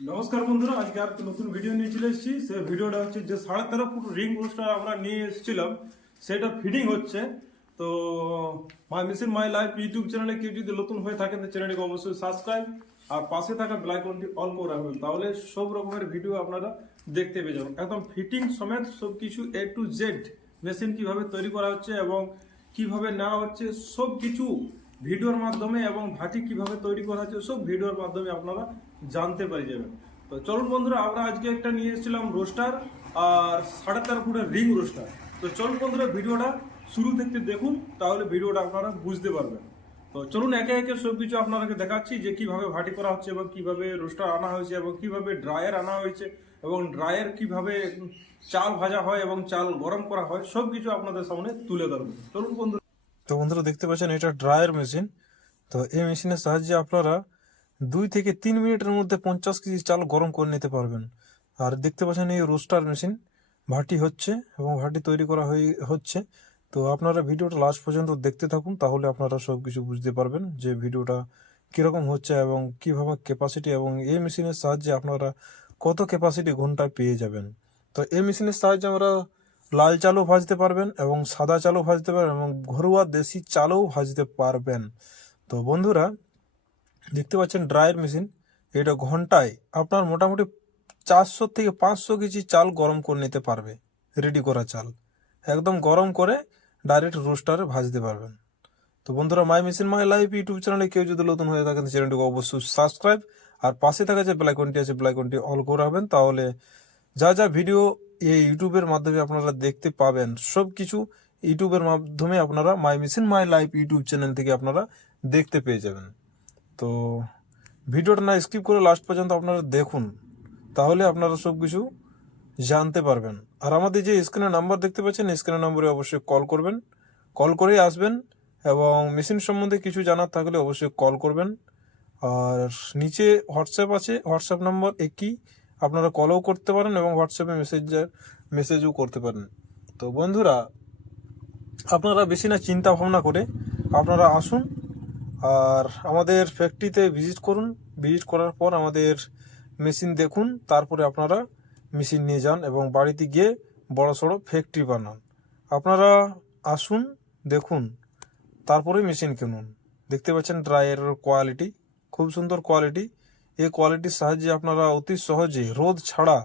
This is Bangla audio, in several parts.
নমস্কার বন্ধুরা, আজকে আর একটা নতুন ভিডিও নিয়ে চলে এসেছি। সেই ভিডিওটা হচ্ছে যে 13.5 ফুট রিং রোস্টার আমরা নিয়ে এসেছিলাম, সেটা ফিটিং হচ্ছে। তো my machine my life YouTube চ্যানেলে কেউ যদি নতুন হয়ে থাকেন তো চ্যানেলটিকে অবশ্যই সাবস্ক্রাইব আর পাশে থাকা বেল আইকনটি অল করে রাখবেন, তাহলে সব রকমের ভিডিও আপনারা দেখতে পেয়ে যাবেন। একদম ফিটিং সমেত সব কিছু এ টু জেড, মেশিন কিভাবে তৈরি করা হচ্ছে এবং কিভাবে নেওয়া হচ্ছে সব কিছু ভিডিওর মাধ্যমে, এবং ভাটি কিভাবে তৈরি করা হচ্ছে সব ভিডিওর মাধ্যমে আপনারা জানতে পেরে যাবেন। তো চলুন বন্ধুরা, আমরা আজকে একটা নিয়ে এসেছিলাম রোস্টার আর 13.5 ফুটের রিং রোস্টার। তো চলুন বন্ধুরা, ভিডিওটা শুরু থেকে দেখুন, তাহলে ভিডিওটা আপনারা বুঝতে পারবেন। তো চলুন একে একে সবকিছু আপনাদেরকে দেখাচ্ছি যে কিভাবে ভাটি করা হচ্ছে এবং কিভাবে রোস্টার আনা হয়েছে এবং কিভাবে ড্রায়ার আনা হয়েছে এবং ড্রায়ার কিভাবে চাল ভাজা হয় এবং চাল গরম করা হয়, সবকিছু আপনাদের সামনে তুলে ধরবো। চলুন বন্ধুরা। তো বন্ধুরা দেখতে পাচ্ছেন এটা ড্রায়ার মেশিন। তো এই মেশিনের সাহায্যে আপনারা 2 থেকে 3 মিনিটের মধ্যে 50 কেজি চাল গরম করে নিতে পারবেন। আর দেখতে পাচ্ছেন এই রোস্টার মেশিন ভাটি হচ্ছে এবং ভাটি তৈরি করা হচ্ছে। তো আপনারা ভিডিওটা লাস্ট পর্যন্ত দেখতে থাকুন, তাহলে আপনারা সব কিছু বুঝতে পারবেন যে ভিডিওটা কীরকম হচ্ছে এবং কীভাবে ক্যাপাসিটি, এবং এই মেশিনের সাহায্যে আপনারা কত ক্যাপাসিটি ঘন্টায় পেয়ে যাবেন। তো এই মেশিনের সাহায্যে আমরা লাল চালও ভাজতে পারবেন এবং সাদা চালও ভাজতে পারবেন এবং ঘরোয়া দেশি চালও ভাজতে পারবেন। তো বন্ধুরা দেখতে পাচ্ছেন ড্রায়ার মেশিন, এটা ঘন্টায় আপনার মোটামুটি 400 থেকে 500 কেজি চাল গরম করে নিতে পারবে। রেডি করা চাল একদম গরম করে ডাইরেক্ট রোস্টারে ভাজতে পারবেন। তো বন্ধুরা, my machine my life YouTube চ্যানেলে কেউ যদি নতুন হয়ে থাকেন চ্যানেলটিকে অবশ্যই সাবস্ক্রাইব আর পাশে থাকা যে বেল আইকনটি আছে বেল আইকনটি অল করে রাখবেন, তাহলে যা যা ভিডিও এই ইউটিউবের মাধ্যমে আপনারা দেখতে পাবেন সব কিছু ইউটিউবের মাধ্যমে আপনারা my machine my life YouTube channel থেকে আপনারা দেখতে পেয়ে যাবেন। তো ভিডিওটা না স্কিপ করে লাস্ট পর্যন্ত আপনারা দেখুন, তাহলে আপনারা সব কিছু জানতে পারবেন। আর আমাদের যে স্ক্রিনে নাম্বার দেখতে পাচ্ছেন, স্ক্রিনে নম্বরে অবশ্যই কল করবেন, কল করেই আসবেন, এবং মেশিন সম্বন্ধে কিছু জানার থাকলে অবশ্যই কল করবেন। আর নিচে হোয়াটসঅ্যাপ আছে, হোয়াটসঅ্যাপ নম্বর একই, আপনারা কলও করতে পারেন এবং হোয়াটসঅ্যাপে মেসেজও করতে পারেন। তো বন্ধুরা, আপনারা বেশি না চিন্তা ভাবনা করে আপনারা আসুন আর আমাদের ফ্যাক্টরিতে ভিজিট করুন। ভিজিট করার পর আমাদের মেশিন দেখুন, তারপরে আপনারা মেশিন নিয়ে যান এবং বাড়িতে গিয়ে বড় সড়ো ফ্যাক্টরি বানান। আপনারা আসুন, দেখুন, তারপরে মেশিন কিনুন। দেখতে পাচ্ছেন ড্রায়ারের কোয়ালিটি খুব সুন্দর কোয়ালিটি। এই কোয়ালিটির সাহায্যে আপনারা অতি সহজে রোদ ছাড়া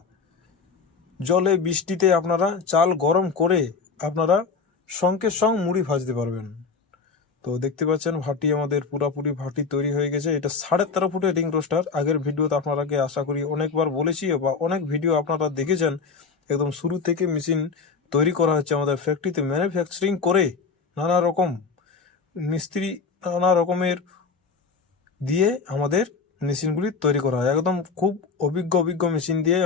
জলে বৃষ্টিতে আপনারা চাল গরম করে আপনারা সঙ্গে সঙ্গ মুড়ি ভাজতে পারবেন। তো দেখতে পাচ্ছেন ভাটি আমাদের পুরাপুরি ভাটি তৈরি হয়ে গেছে। এটা 13.5 ফুটের রিং রোস্টার। আগের ভিডিওতে আপনারাকে আশা করি অনেকবার বলেছি বা অনেক ভিডিও আপনারা দেখেছেন। একদম শুরু থেকে মেশিন তৈরি করা হচ্ছে আমাদের ফ্যাক্টরিতে, ম্যানুফ্যাকচারিং করে নানা রকম মিস্ত্রি নানা রকমের দিয়ে আমাদের মেশিনগুলি তৈরি করা হয়। একদম খুব অভিজ্ঞ মেশিন দিয়ে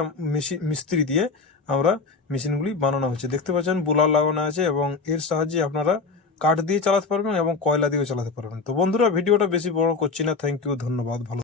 মিস্ত্রি দিয়ে আমরা মেশিনগুলি বানানো হচ্ছে। দেখতে পাচ্ছেন বুলার লাগানো আছে এবং এর সাহায্যে আপনারা কাঠ দিয়ে চালাতে পারবেন এবং কয়লা দিয়েও চালাতে পারবেন। তো বন্ধুরা, ভিডিওটা বেশি বড় করছি না। থ্যাংক ইউ, ধন্যবাদ, ভালো।